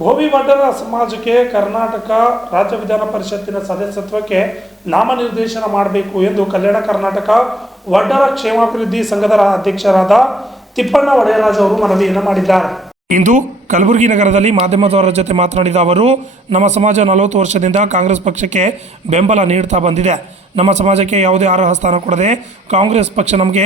ಭೋವಿ ವಡ್ಡರ ಸಮಾಜಕ್ಕೆ ಕರ್ನಾಟಕ ರಾಜ್ಯ ವಿಧಾನ ಪರಿಷತ್ತಿನ ಸದಸ್ಯತ್ವಕ್ಕೆ ನಾಮನಿರ್ದೇಶನ ಮಾಡಬೇಕು ಎಂದು ಕಲ್ಯಾಣ ಕರ್ನಾಟಕ ವಡ್ಡರ ಕ್ಷೇಮಾಭಿವೃದ್ಧಿ ಸಂಘದ ಅಧ್ಯಕ್ಷರಾದ ತಿಪ್ಪಣ್ಣ ಒಡೆಯರಾಜ್ ಅವರು ಮನವಿಯನ್ನು ಮಾಡಿದ್ದಾರೆ. ಇಂದು ಕಲಬುರಗಿ ನಗರದಲ್ಲಿ ಮಾಧ್ಯಮದವರ ಜೊತೆ ಮಾತನಾಡಿದ ಅವರು, ನಮ್ಮ ಸಮಾಜ 40 ವರ್ಷದಿಂದ ಕಾಂಗ್ರೆಸ್ ಪಕ್ಷಕ್ಕೆ ಬೆಂಬಲ ನೀಡುತ್ತಾ ಬಂದಿದೆ. ನಮ್ಮ ಸಮಾಜಕ್ಕೆ ಯಾವುದೇ ಅರ್ಹ ಸ್ಥಾನ ಕೊಡದೆ ಕಾಂಗ್ರೆಸ್ ಪಕ್ಷ ನಮಗೆ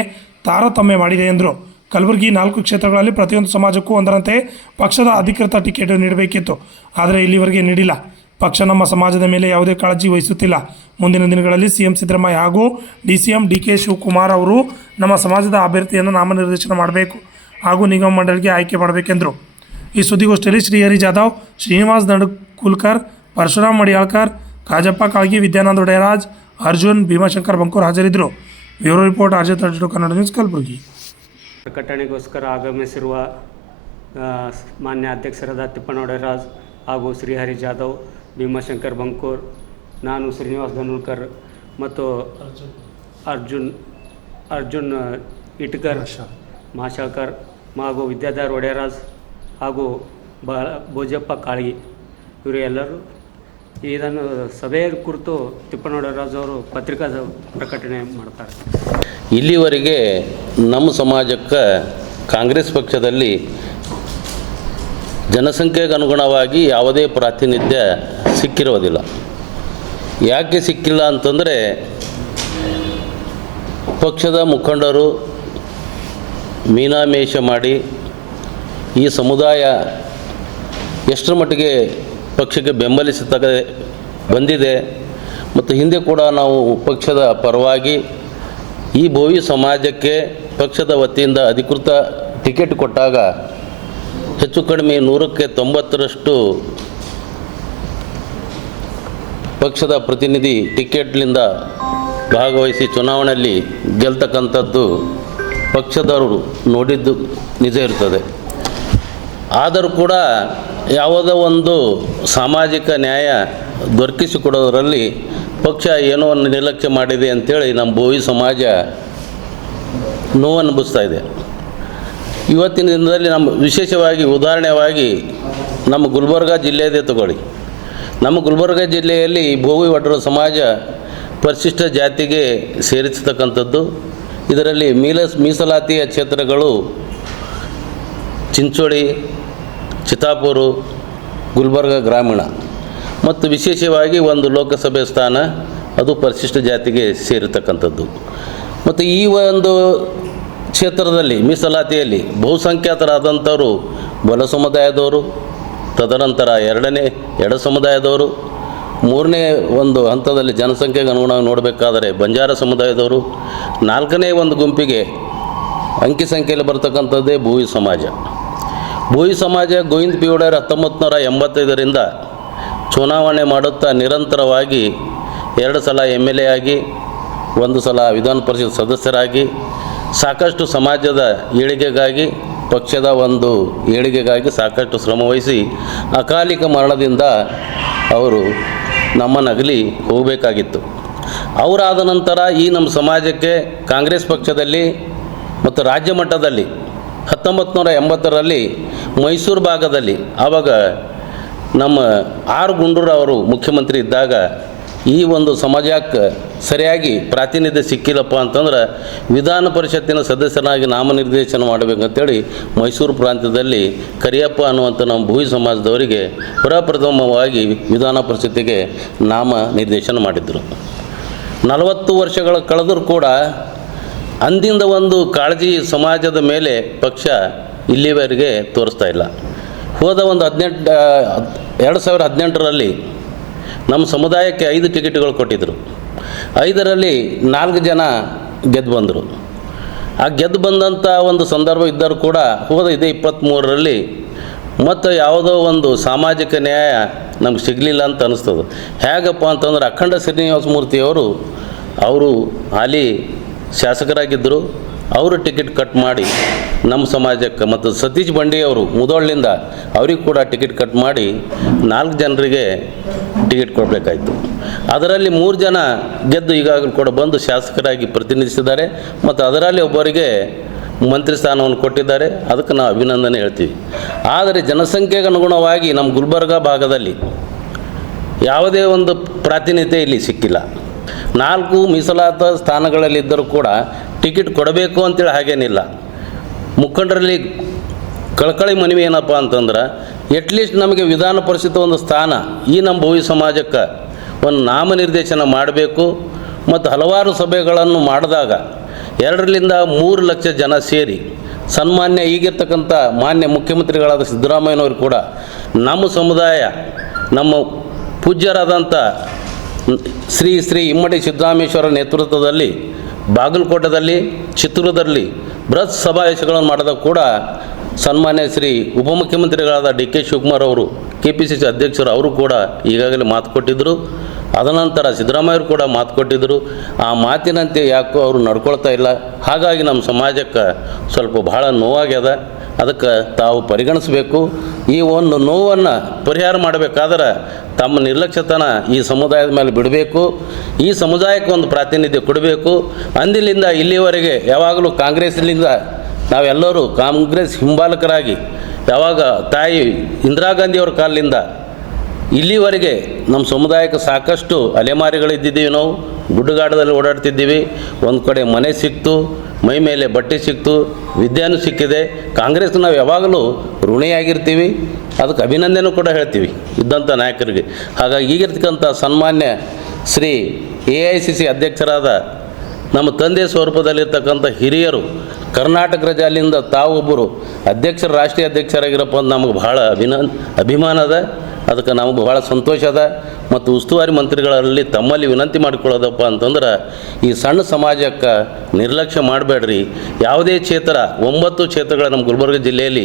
ತಾರತಮ್ಯ ಮಾಡಿದೆ ಎಂದರು. ಕಲಬುರಗಿ 4 ಕ್ಷೇತ್ರಗಳಲ್ಲಿ ಪ್ರತಿಯೊಂದು ಸಮಾಜಕ್ಕೂ ಒಂದರಂತೆ ಪಕ್ಷದ ಅಧಿಕೃತ ಟಿಕೆಟ್ ನೀಡಬೇಕಿತ್ತು, ಆದರೆ ಇಲ್ಲಿವರೆಗೆ ನೀಡಿಲ್ಲ. ಪಕ್ಷ ನಮ್ಮ ಸಮಾಜದ ಮೇಲೆ ಯಾವುದೇ ಕಾಳಜಿ ವಹಿಸುತ್ತಿಲ್ಲ. ಮುಂದಿನ ದಿನಗಳಲ್ಲಿ ಸಿಎಂ ಸಿದ್ದರಾಮಯ್ಯ ಹಾಗೂ DCM DK ಶಿವಕುಮಾರ್ ಅವರು ನಮ್ಮ ಸಮಾಜದ ಅಭ್ಯರ್ಥಿಯನ್ನು ನಾಮನಿರ್ದೇಶನ ಮಾಡಬೇಕು ಹಾಗೂ ನಿಗಮ ಮಂಡಳಿಗೆ ಆಯ್ಕೆ ಮಾಡಬೇಕೆಂದರು. ಈ ಸುದ್ದಿಗೋಷ್ಠಿಯಲ್ಲಿ ಶ್ರೀಹರಿ ಜಾಧವ್, ಶ್ರೀನಿವಾಸ್ ನಡುಕುಲ್ಕರ್, ಪರಶುರಾಮ್ ಮಡಿಯಾಳ್ಕರ್, ಕಾಜಪ್ಪ ಕಾಳ್ಗಿ, ವಿದ್ಯಾನಂದ ಒಡೆಯರಾಜ್, ಅರ್ಜುನ್, ಭೀಮಾಶಂಕರ್ ಬಂಕೂರ್ ಹಾಜರಿದ್ದರು. Bureau report RJ32 Kannada news, Kalaburagi. ಪ್ರಕಟಣೆಗೋಸ್ಕರ ಆಗಮಿಸಿರುವ ಮಾನ್ಯ ಅಧ್ಯಕ್ಷರಾದ ತಿಪ್ಪಣ್ಣ ಒಡೆಯರಾಜ್ ಹಾಗೂ ಶ್ರೀಹರಿ ಜಾಧವ್, ಭೀಮಾಶಂಕರ್ ಬಂಕೂರ್, ನಾನು ಶ್ರೀನಿವಾಸ್ ಧನುಲ್ಕರ್ ಮತ್ತು ಅರ್ಜುನ್ ಇಟ್ಕರ್, ಮಾಶಾಳ್ಕರ್ ಹಾಗೂ ವಿದ್ಯಾಧರ್ ಒಡೆಯರಾಜ್ ಹಾಗೂ ಭೋಜಪ್ಪ ಕಾಳ್ಗಿ ಇವರು ಎಲ್ಲರೂ ಇದನ್ನು ಸಭೆಯ ಕುರಿತು ತಿಪ್ಪಣ್ಣ ಒಡೆಯರಾಜ್ ಅವರು ಪತ್ರಿಕಾ ಪ್ರಕಟಣೆ ಮಾಡ್ತಾರೆ. ಇಲ್ಲಿವರೆಗೆ ನಮ್ಮ ಸಮಾಜಕ್ಕೆ ಕಾಂಗ್ರೆಸ್ ಪಕ್ಷದಲ್ಲಿ ಜನಸಂಖ್ಯೆಗೆ ಅನುಗುಣವಾಗಿ ಯಾವುದೇ ಪ್ರಾತಿನಿಧ್ಯ ಸಿಕ್ಕಿರೋದಿಲ್ಲ. ಯಾಕೆ ಸಿಕ್ಕಿಲ್ಲ ಅಂತಂದರೆ, ಪಕ್ಷದ ಮುಖಂಡರು ಮೀನಾಮೇಷ ಮಾಡಿ ಈ ಸಮುದಾಯ ಎಷ್ಟರ ಮಟ್ಟಿಗೆ ಪಕ್ಷಕ್ಕೆ ಬೆಂಬಲಿಸುತ್ತ ಬಂದಿದೆ ಮತ್ತು ಹಿಂದೆ ಕೂಡ ನಾವು ಪಕ್ಷದ ಪರವಾಗಿ ಈ ಭೋವಿ ಸಮಾಜಕ್ಕೆ ಪಕ್ಷದ ವತಿಯಿಂದ ಅಧಿಕೃತ ಟಿಕೆಟ್ ಕೊಟ್ಟಾಗ ಹೆಚ್ಚು ಕಡಿಮೆ 100ಕ್ಕೆ 90ರಷ್ಟು ಪಕ್ಷದ ಪ್ರತಿನಿಧಿ ಟಿಕೆಟ್ಲಿಂದ ಭಾಗವಹಿಸಿ ಚುನಾವಣೆಯಲ್ಲಿ ಗೆಲ್ತಕ್ಕಂಥದ್ದು ಪಕ್ಷದವರು ನೋಡಿದ್ದು ನಿಜ ಇರ್ತದೆ. ಆದರೂ ಕೂಡ ಯಾವುದೋ ಒಂದು ಸಾಮಾಜಿಕ ನ್ಯಾಯ ದೊರಕಿಸಿಕೊಡೋದರಲ್ಲಿ ಪಕ್ಷ ಏನೋ ಒಂದು ನಿರ್ಲಕ್ಷ್ಯ ಮಾಡಿದೆ ಅಂಥೇಳಿ ನಮ್ಮ ಭೋವಿ ಸಮಾಜ ನೋವು ಅನುಭವಿಸ್ತಾ ಇದೆ. ಇವತ್ತಿನ ದಿನದಲ್ಲಿ ನಮ್ಮ ವಿಶೇಷವಾಗಿ ಉದಾಹರಣೆಯಾಗಿ ನಮ್ಮ ಗುಲ್ಬರ್ಗ ಜಿಲ್ಲೆಯದೇ ತಗೊಳ್ಳಿ. ನಮ್ಮ ಗುಲ್ಬರ್ಗ ಜಿಲ್ಲೆಯಲ್ಲಿ ಭೋವಿ ವಡ್ಡರ ಸಮಾಜ ಪರಿಶಿಷ್ಟ ಜಾತಿಗೆ ಸೇರಿಸತಕ್ಕಂಥದ್ದು. ಇದರಲ್ಲಿ ಮೀಸಲಾತಿಯ ಕ್ಷೇತ್ರಗಳು ಚಿಂಚೋಳಿ, ಚಿತ್ತಾಪುರ, ಗುಲ್ಬರ್ಗ ಗ್ರಾಮೀಣ ಮತ್ತು ವಿಶೇಷವಾಗಿ ಒಂದು ಲೋಕಸಭೆ ಸ್ಥಾನ ಅದು ಪರಿಶಿಷ್ಟ ಜಾತಿಗೆ ಸೇರಿರ್ತಕ್ಕಂಥದ್ದು. ಮತ್ತು ಈ ಒಂದು ಕ್ಷೇತ್ರದಲ್ಲಿ ಮೀಸಲಾತಿಯಲ್ಲಿ ಬಹುಸಂಖ್ಯಾತರಾದಂಥವರು ಬಲ ಸಮುದಾಯದವರು, ತದನಂತರ ಎಡ ಸಮುದಾಯದವರು, ಮೂರನೇ ಒಂದು ಹಂತದಲ್ಲಿ ಜನಸಂಖ್ಯೆಗೆ ಅನುಗುಣವಾಗಿ ನೋಡಬೇಕಾದರೆ ಬಂಜಾರ ಸಮುದಾಯದವರು, 4ನೇ ಒಂದು ಗುಂಪಿಗೆ ಅಂಕಿ ಸಂಖ್ಯೆಯಲ್ಲಿ ಬರ್ತಕ್ಕಂಥದ್ದೇ ಭೋವಿ ಸಮಾಜ. ಭೋವಿ ಸಮಾಜ ಗೋವಿಂದ ಪಿ ಒಡೆಯರ್ 1985ರಿಂದ ಚುನಾವಣೆ ಮಾಡುತ್ತಾ ನಿರಂತರವಾಗಿ 2 ಸಲ MLA ಆಗಿ 1 ಸಲ ವಿಧಾನ ಪರಿಷತ್ ಸದಸ್ಯರಾಗಿ ಸಾಕಷ್ಟು ಸಮಾಜದ ಏಳಿಗೆಗಾಗಿ, ಪಕ್ಷದ ಒಂದು ಏಳಿಗೆಗಾಗಿ ಸಾಕಷ್ಟು ಶ್ರಮವಹಿಸಿ ಅಕಾಲಿಕ ಮರಣದಿಂದ ಅವರು ನಮ್ಮನ್ನಗಲಿ ಹೋಗಬೇಕಾಗಿತ್ತು. ಅವರಾದ ನಂತರ ಈ ನಮ್ಮ ಸಮಾಜಕ್ಕೆ ಕಾಂಗ್ರೆಸ್ ಪಕ್ಷದಲ್ಲಿ ಮತ್ತು ರಾಜ್ಯ ಮಟ್ಟದಲ್ಲಿ 1980ರಲ್ಲಿ ಮೈಸೂರು ಭಾಗದಲ್ಲಿ ಆವಾಗ ನಮ್ಮ R ಗುಂಡೂರಾವ್ ಅವರು ಮುಖ್ಯಮಂತ್ರಿ ಇದ್ದಾಗ ಈ ಒಂದು ಸಮಾಜಕ್ಕೆ ಸರಿಯಾಗಿ ಪ್ರಾತಿನಿಧ್ಯ ಸಿಕ್ಕಿಲ್ಲಪ್ಪ ಅಂತಂದ್ರೆ ವಿಧಾನ ಪರಿಷತ್ತಿನ ಸದಸ್ಯನಾಗಿ ನಾಮನಿರ್ದೇಶನ ಮಾಡಬೇಕಂತೇಳಿ ಮೈಸೂರು ಪ್ರಾಂತ್ಯದಲ್ಲಿ ಕರಿಯಪ್ಪ ಅನ್ನುವಂಥ ನಮ್ಮ ಭೋವಿ ಸಮಾಜದವರಿಗೆ ಪ್ರಪ್ರಥಮವಾಗಿ ವಿಧಾನ ಪರಿಷತ್ತಿಗೆ ನಾಮ ನಿರ್ದೇಶನ ಮಾಡಿದರು. 40 ವರ್ಷಗಳ ಕಳೆದರೂ ಕೂಡ ಅಂದಿಂದ ಒಂದು ಕಾಳಜಿ ಸಮಾಜದ ಮೇಲೆ ಪಕ್ಷ ಇಲ್ಲಿವರೆಗೆ ತೋರಿಸ್ತಾ ಇಲ್ಲ. ಹೋದ ಒಂದು 2018ರಲ್ಲಿ ನಮ್ಮ ಸಮುದಾಯಕ್ಕೆ 5 ಟಿಕೆಟ್ಗಳು ಕೊಟ್ಟಿದ್ದರು. 5ರಲ್ಲಿ 4 ಜನ ಗೆದ್ದು ಬಂದರು. ಆ ಗೆದ್ದು ಬಂದಂಥ ಒಂದು ಸಂದರ್ಭ ಇದ್ದರೂ ಕೂಡ ಹೋದ 23ರಲ್ಲಿ ಮತ್ತು ಯಾವುದೋ ಒಂದು ಸಾಮಾಜಿಕ ನ್ಯಾಯ ನಮ್ಗೆ ಸಿಗಲಿಲ್ಲ ಅಂತ ಅನ್ನಿಸ್ತದೆ. ಹೇಗಪ್ಪ ಅಂತಂದ್ರೆ ಅಖಂಡ ಶ್ರೀನಿವಾಸ ಮೂರ್ತಿಯವರು ಅವರು ಹಾಲಿ ಶಾಸಕರಾಗಿದ್ದರು. ಅವರು ಟಿಕೆಟ್ ಕಟ್ ಮಾಡಿ ನಮ್ಮ ಸಮಾಜಕ್ಕೆ, ಮತ್ತು ಸತೀಶ್ ಬಂಡಿಯವರು ಮುದೋಳ್ಳಿಂದ ಅವ್ರಿಗೆ ಕೂಡ ಟಿಕೆಟ್ ಕಟ್ ಮಾಡಿ 4 ಜನರಿಗೆ ಟಿಕೆಟ್ ಕೊಡಬೇಕಾಯಿತು. ಅದರಲ್ಲಿ 3 ಜನ ಗೆದ್ದು ಈಗಾಗಲೂ ಕೂಡ ಬಂದು ಶಾಸಕರಾಗಿ ಪ್ರತಿನಿಧಿಸಿದ್ದಾರೆ. ಮತ್ತು ಅದರಲ್ಲಿ ಒಬ್ಬರಿಗೆ ಮಂತ್ರಿ ಸ್ಥಾನವನ್ನು ಕೊಟ್ಟಿದ್ದಾರೆ, ಅದಕ್ಕೆ ನಾವು ಅಭಿನಂದನೆ ಹೇಳ್ತೀವಿ. ಆದರೆ ಜನಸಂಖ್ಯೆಗೆ ಅನುಗುಣವಾಗಿ ನಮ್ಮ ಗುಲ್ಬರ್ಗ ಭಾಗದಲ್ಲಿ ಯಾವುದೇ ಒಂದು ಪ್ರಾತಿನಿಧ್ಯ ಇಲ್ಲಿ ಸಿಕ್ಕಿಲ್ಲ. 4 ಮೀಸಲಾದ ಸ್ಥಾನಗಳಲ್ಲಿದ್ದರೂ ಕೂಡ ಟಿಕೆಟ್ ಕೊಡಬೇಕು ಅಂತೇಳಿ ಹಾಗೇನಿಲ್ಲ. ಮುಖಂಡರಲ್ಲಿ ಕಳಕಳಿ ಮನವಿ ಏನಪ್ಪ ಅಂತಂದ್ರೆ, ಎಟ್ಲೀಸ್ಟ್ ನಮಗೆ ವಿಧಾನ ಪರಿಷತ್ ಒಂದು ಸ್ಥಾನ ಈ ನಮ್ಮ ಭೋವಿ ಸಮಾಜಕ್ಕೆ ಒಂದು ನಾಮನಿರ್ದೇಶನ ಮಾಡಬೇಕು. ಮತ್ತು ಹಲವಾರು ಸಭೆಗಳನ್ನು ಮಾಡಿದಾಗ 2-3 ಲಕ್ಷ ಜನ ಸೇರಿ ಸನ್ಮಾನ್ಯ ಈಗಿರ್ತಕ್ಕಂಥ ಮಾನ್ಯ ಮುಖ್ಯಮಂತ್ರಿಗಳಾದ ಸಿದ್ದರಾಮಯ್ಯನವರು ಕೂಡ ನಮ್ಮ ಸಮುದಾಯ, ನಮ್ಮ ಪೂಜ್ಯರಾದಂಥ ಶ್ರೀ ಇಮ್ಮಡಿ ಸಿದ್ದರಾಮೇಶ್ವರ ನೇತೃತ್ವದಲ್ಲಿ ಬಾಗಲಕೋಟದಲ್ಲಿ, ಚಿತ್ರದುರ್ಗದಲ್ಲಿ ಬೃಹತ್ ಸಮಾವೇಶಗಳನ್ನು ಮಾಡಿದಾಗ ಕೂಡ ಸನ್ಮಾನ್ಯ ಶ್ರೀ ಉಪಮುಖ್ಯಮಂತ್ರಿಗಳಾದ DK ಶಿವಕುಮಾರ್ ಅವರು, KPCC ಅಧ್ಯಕ್ಷರು ಅವರು ಕೂಡ ಈಗಾಗಲೇ ಮಾತು ಕೊಟ್ಟಿದ್ದರು. ಅದನಂತರ ಸಿದ್ದರಾಮಯ್ಯರು ಕೂಡ ಮಾತು ಕೊಟ್ಟಿದ್ದರು. ಆ ಮಾತಿನಂತೆ ಯಾಕೋ ಅವರು ನಡ್ಕೊಳ್ತಾ ಇಲ್ಲ. ಹಾಗಾಗಿ ನಮ್ಮ ಸಮಾಜಕ್ಕೆ ಸ್ವಲ್ಪ ಬಹಳ ನೋವಾಗ್ಯದ. ಅದಕ್ಕೆ ತಾವು ಪರಿಗಣಿಸಬೇಕು. ಈ ಒಂದು ನೋವನ್ನು ಪರಿಹಾರ ಮಾಡಬೇಕಾದ್ರೆ ತಮ್ಮ ನಿರ್ಲಕ್ಷ್ಯತನ ಈ ಸಮುದಾಯದ ಮೇಲೆ ಬಿಡಬೇಕು. ಈ ಸಮುದಾಯಕ್ಕೆ ಒಂದು ಪ್ರಾತಿನಿಧ್ಯ ಕೊಡಬೇಕು. ಅಂದಿನಿಂದ ಇಲ್ಲಿವರೆಗೆ ಯಾವಾಗಲೂ ಕಾಂಗ್ರೆಸ್ನಿಂದ ನಾವೆಲ್ಲರೂ ಕಾಂಗ್ರೆಸ್ ಹಿಂಬಾಲಕರಾಗಿ ಯಾವಾಗ ತಾಯಿ ಇಂದಿರಾ ಗಾಂಧಿಯವರ ಕಾಲದಿಂದ ಇಲ್ಲಿವರೆಗೆ ನಮ್ಮ ಸಮುದಾಯಕ್ಕೆ ಸಾಕಷ್ಟು ಅಲೆಮಾರಿಗಳಿದ್ದಿದ್ದೀವಿ. ನಾವು ಗುಡ್ಡಗಾಡದಲ್ಲಿ ಓಡಾಡ್ತಿದ್ದೀವಿ. ಒಂದು ಕಡೆ ಮನೆ ಸಿಕ್ತು, ಮೈ ಮೇಲೆ ಬಟ್ಟೆ ಸಿಕ್ತು, ವಿದ್ಯಾನೂ ಸಿಕ್ಕಿದೆ. ಕಾಂಗ್ರೆಸ್ ನಾವು ಯಾವಾಗಲೂ ಋಣಿಯಾಗಿರ್ತೀವಿ. ಅದಕ್ಕೆ ಅಭಿನಂದನೆ ಕೂಡ ಹೇಳ್ತೀವಿ ಇದ್ದಂಥ ನಾಯಕರಿಗೆ. ಹಾಗಾಗಿ ಈಗಿರ್ತಕ್ಕಂಥ ಸನ್ಮಾನ್ಯ ಶ್ರೀ AICC ಅಧ್ಯಕ್ಷರಾದ ನಮ್ಮ ತಂದೆ ಸ್ವರೂಪದಲ್ಲಿರ್ತಕ್ಕಂಥ ಹಿರಿಯರು ಕರ್ನಾಟಕ ರಾಜ್ಯದಿಂದ ತಾವೊಬ್ಬರು ಅಧ್ಯಕ್ಷರು, ರಾಷ್ಟ್ರೀಯ ಅಧ್ಯಕ್ಷರಾಗಿರಪ್ಪ ಅಂತ ನಮಗೆ ಭಾಳ ಅಭಿಮಾನ ಅದ. ಅದಕ್ಕೆ ನಮಗೆ ಭಾಳ ಸಂತೋಷ ಅದ. ಮತ್ತು ಉಸ್ತುವಾರಿ ಮಂತ್ರಿಗಳಲ್ಲಿ ತಮ್ಮಲ್ಲಿ ವಿನಂತಿ ಮಾಡಿಕೊಳ್ಳೋದಪ್ಪ ಅಂತಂದ್ರೆ, ಈ ಸಣ್ಣ ಸಮಾಜಕ್ಕೆ ನಿರ್ಲಕ್ಷ್ಯ ಮಾಡಬೇಡ್ರಿ. ಯಾವುದೇ ಕ್ಷೇತ್ರ 9 ಕ್ಷೇತ್ರಗಳ ನಮ್ಮ ಗುಲ್ಬರ್ಗ ಜಿಲ್ಲೆಯಲ್ಲಿ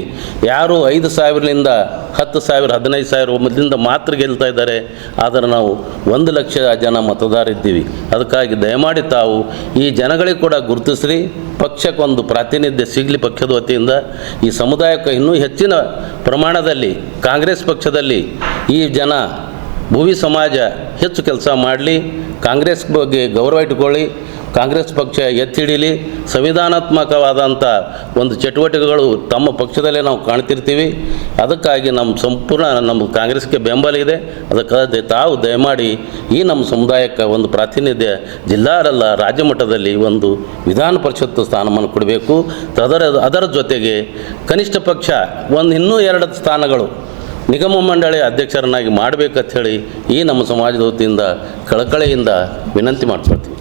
ಯಾರು 5,000ರಿಂದ 10,000 15,000 ಮೊದಲಿಂದ ಮಾತ್ರ ಗೆಲ್ತಾ ಇದ್ದಾರೆ. ಆದರೆ ನಾವು 1 ಲಕ್ಷ ಜನ ಮತದಾರಿದ್ದೀವಿ. ಅದಕ್ಕಾಗಿ ದಯಮಾಡಿ ತಾವು ಈ ಜನಗಳಿಗೆ ಕೂಡ ಗುರುತಿಸ್ರಿ. ಪಕ್ಷಕ್ಕೊಂದು ಪ್ರಾತಿನಿಧ್ಯ ಸಿಗಲಿ. ಪಕ್ಷದ ವತಿಯಿಂದ ಈ ಸಮುದಾಯಕ್ಕೆ ಇನ್ನೂ ಹೆಚ್ಚಿನ ಪ್ರಮಾಣದಲ್ಲಿ ಕಾಂಗ್ರೆಸ್ ಪಕ್ಷದಲ್ಲಿ ಈ ಜನ ಭೋವಿ ಸಮಾಜ ಹೆಚ್ಚು ಕೆಲಸ ಮಾಡಲಿ. ಕಾಂಗ್ರೆಸ್ ಬಗ್ಗೆ ಗೌರವ ಇಟ್ಕೊಳ್ಳಿ. ಕಾಂಗ್ರೆಸ್ ಪಕ್ಷ ಎತ್ತಿಡೀಲಿ. ಸಂವಿಧಾನಾತ್ಮಕವಾದಂಥ ಒಂದು ಚಟುವಟಿಕೆಗಳು ತಮ್ಮ ಪಕ್ಷದಲ್ಲೇ ನಾವು ಕಾಣ್ತಿರ್ತೀವಿ. ಅದಕ್ಕಾಗಿ ನಮ್ಮ ಕಾಂಗ್ರೆಸ್ಗೆ ಬೆಂಬಲ ಇದೆ. ಅದಕ್ಕಾಗಿ ತಾವು ದಯಮಾಡಿ ಈ ನಮ್ಮ ಸಮುದಾಯಕ್ಕೆ ಒಂದು ಪ್ರಾತಿನಿಧ್ಯ ಜಿಲ್ಲಾರಲ್ಲ ರಾಜ್ಯ ಮಟ್ಟದಲ್ಲಿ ಒಂದು ವಿಧಾನ ಪರಿಷತ್ ಸ್ಥಾನಮಾನ ಕೊಡಬೇಕು. ಅದರ ಜೊತೆಗೆ ಕನಿಷ್ಠ ಪಕ್ಷ ಇನ್ನೂ 2 ಸ್ಥಾನಗಳು ನಿಗಮ ಮಂಡಳಿ ಅಧ್ಯಕ್ಷರನ್ನಾಗಿ ಮಾಡಬೇಕಂತ ಹೇಳಿ ಈ ನಮ್ಮ ಸಮಾಜದ ವತಿಯಿಂದ ಕಳಕಳಿಯಿಂದ ವಿನಂತಿ ಮಾಡ್ಕೊಳ್ತೀವಿ.